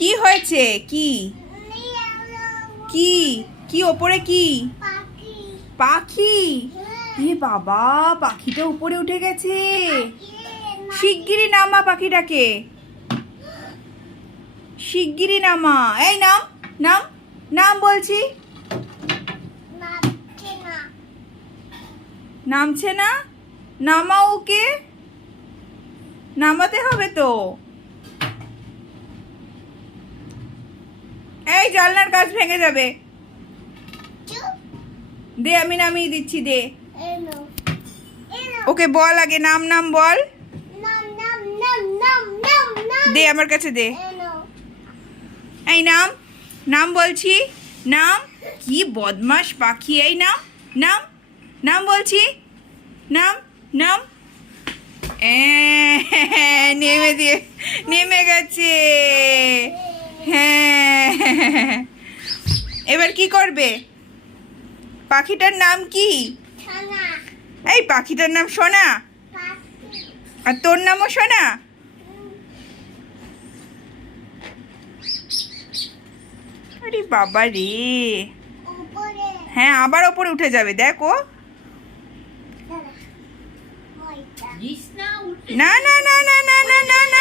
কি হয়েছে? কি কি কি ওপরে কি? পাখি। এ বাবা, পাখিটা উপরে উঠে গেছে। শিগগিরই নামা পাখিটাকে, শিগগিরই নামা। এই নাম, নাম, নাম বলছি। নামছে না, নামাও ওকে, নামাতে হবে তো। এই জানলার কাঁচ ভেঙে যাবে। দে, আমি নামিয়ে দিচ্ছি, দে। ওকে বল আগে, নাম নাম বল। দে আমার কাছে দে। এই নাম, নাম বলছি, নাম। কি বদমাস পাখি! এই নাম, নাম, নাম বলছি, নাম, নাম। নেমে দিয়ে, নেমে গেছে। হ্যাঁ, এবার কি করবে? পাখিটার নাম কি? এই পাখিটার নাম সোনা, আর তোর নামও সোনা। আরে বাবা রে! হ্যাঁ, আবার ওপরে উঠে যাবে, দেখো। না না না না না না না না।